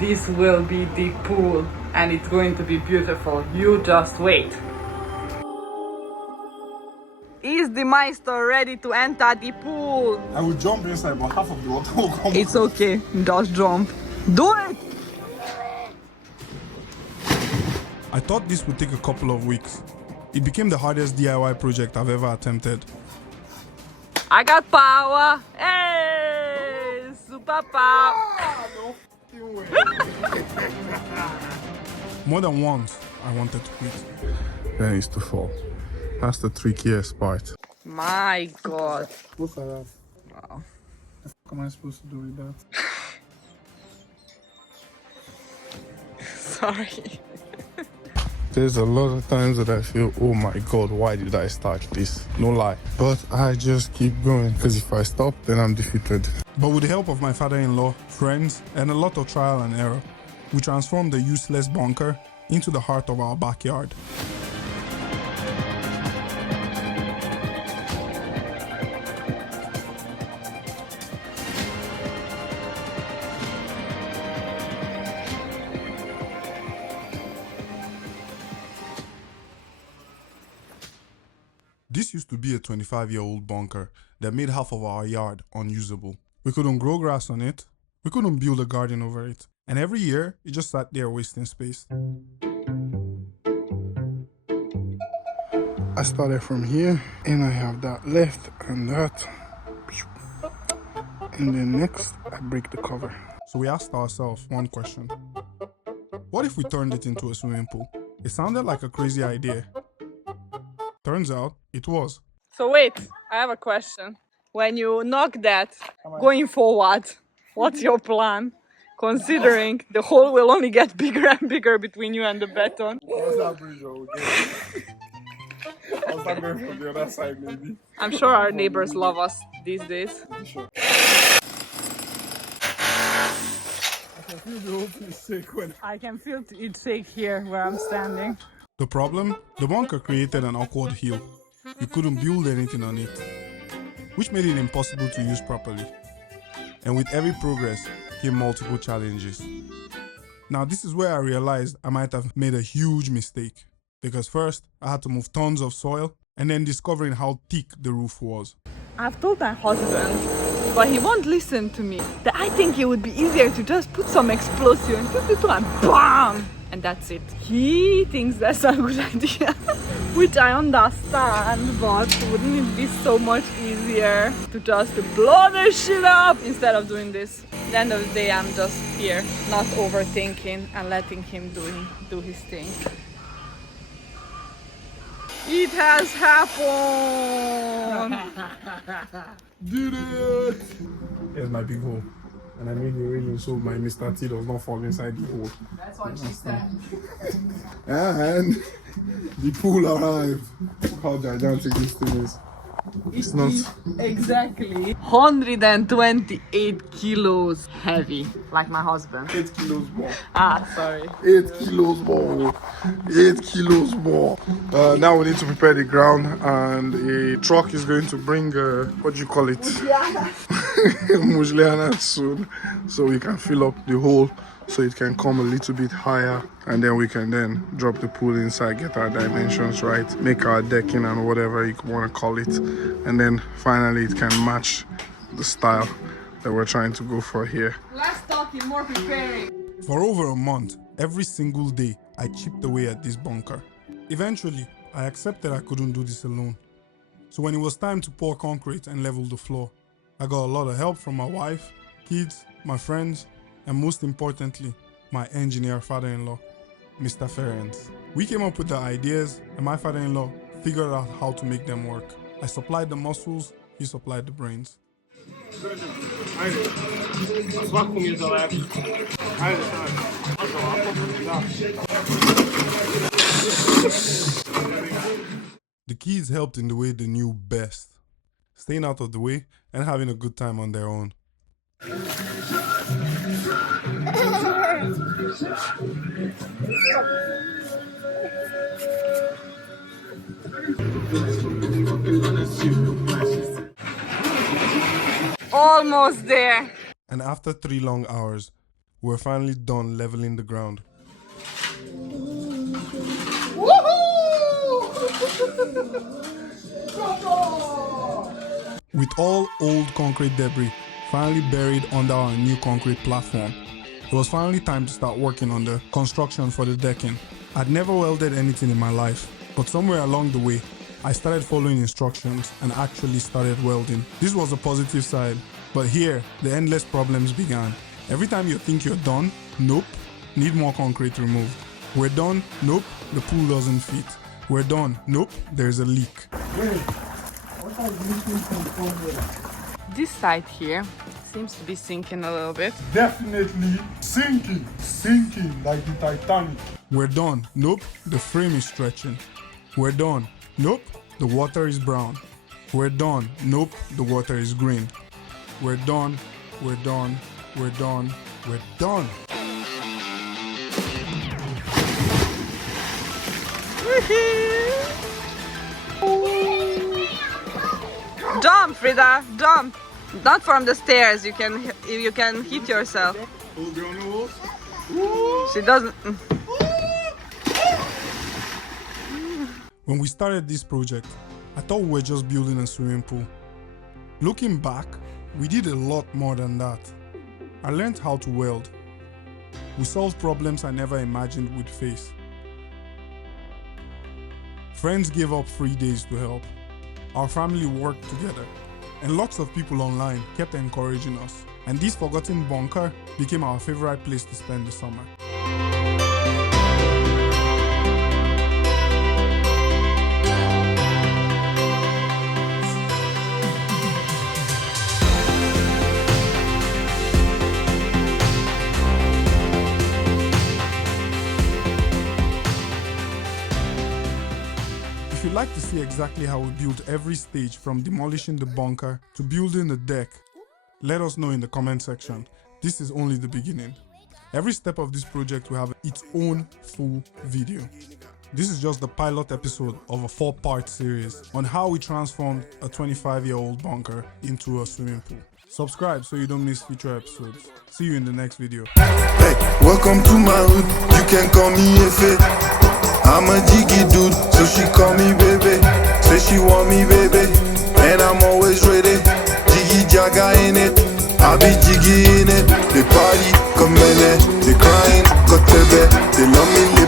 this will be the pool and it's going to be beautiful. You just wait. Is the maestro ready to enter the pool? I will jump inside, but half of the water will come. It's okay, just jump. Do it! I thought this would take a couple of weeks. It became the hardest DIY project I've ever attempted. I got power! Hey! Super power! More than once, I wanted to quit. Then it's to fall. That's the trickiest part. My God. What's that? Wow. What am I supposed to do with that? Sorry. There's a lot of times that I feel, oh my God, why did I start this? No lie. But I just keep going, because if I stop, then I'm defeated. But with the help of my father-in-law, friends, and a lot of trial and error, we transformed the useless bunker into the heart of our backyard. This used to be a 25-year-old bunker that made half of our yard unusable. We couldn't grow grass on it, we couldn't build a garden over it, and every year it just sat there wasting space. I started from here, and I have that left and that. And then next, I break the cover. So we asked ourselves one question. What if we turned it into a swimming pool? It sounded like a crazy idea. Turns out, it was. So wait, I have a question. When you knock that, going forward, what's your plan? Considering the hole will only get bigger and bigger between you and the beton. What's that bridge over there? I'll start going from the other side maybe. I'm sure our neighbors love us these days. Sure. I can feel the whole thing shake when... I can feel it shake here where I'm standing. The problem? The bunker created an awkward hill. You couldn't build anything on it, which made it impossible to use properly. And with every progress came multiple challenges. Now this is where I realized I might have made a huge mistake. Because first, I had to move tons of soil, and then discovering how thick the roof was. I've told my husband, but he won't listen to me, that I think it would be easier to just put some explosive and BAM! And that's it. He thinks that's a good idea, which I understand, but wouldn't it be so much easier to just blow the shit up instead of doing this? At the end of the day, I'm just here, not overthinking and letting him do his thing. It has happened! Did it! Here's my big hole. And I made the arrangement so my Mr. T does not fall inside the hole. That's what she said. And the pool arrived. Look how gigantic this thing is. It's not exactly 128 kilos heavy, like my husband. 8 kilos more. Sorry. 8 kilos more. 8 kilos more. Now we need to prepare the ground, and a truck is going to bring what do you call it? Mujliana soon, so we can fill up the hole so it can come a little bit higher, and then we can then drop the pool inside, get our dimensions right, make our decking and whatever you want to call it, and then finally it can match the style that we're trying to go for here. Less talking, more preparing. For over a month, every single day, I chipped away at this bunker. Eventually, I accepted I couldn't do this alone. So when it was time to pour concrete and level the floor, I got a lot of help from my wife, kids, my friends, and most importantly, my engineer father-in-law, Mr. Ferenc. We came up with the ideas, and my father-in-law figured out how to make them work. I supplied the muscles, he supplied the brains. The kids helped in the way they knew best, staying out of the way and having a good time on their own. Almost there. And after 3 long hours, we're finally done leveling the ground. With all old concrete debris finally buried under our new concrete platform, it was finally time to start working on the construction for the decking. I'd never welded anything in my life, but somewhere along the way, I started following instructions and actually started welding. This was a positive side, but here, the endless problems began. Every time you think you're done, nope, need more concrete removed. We're done, nope, the pool doesn't fit. We're done, nope, there's a leak. This side here seems to be sinking a little bit. Definitely sinking like the Titanic. We're done, nope, the frame is stretching. We're done, nope, the water is brown. We're done, nope, the water is green. We're done, we're done, we're done, we're done. Jump, Frida, jump! Not from the stairs. You can hit yourself. She doesn't. When we started this project, I thought we were just building a swimming pool. Looking back, we did a lot more than that. I learned how to weld. We solved problems I never imagined we'd face. Friends gave up free days to help. Our family worked together, and lots of people online kept encouraging us. And this forgotten bunker became our favorite place to spend the summer. If you'd like to see exactly how we built every stage from demolishing the bunker to building the deck, let us know in the comment section. This is only the beginning. Every step of this project will have its own full video. This is just the pilot episode of a 4-part series on how we transformed a 25-year-old bunker into a swimming pool. Subscribe so you don't miss future episodes. See you in the next video. Hey, welcome to my hood. You can call me Efe. I'm a jiggy dude, so she call me baby. Say she want me baby, and I'm always ready. Jiggy jaga in it, I be jiggy in it. They party, come in it, they crying, got to bed. They love me.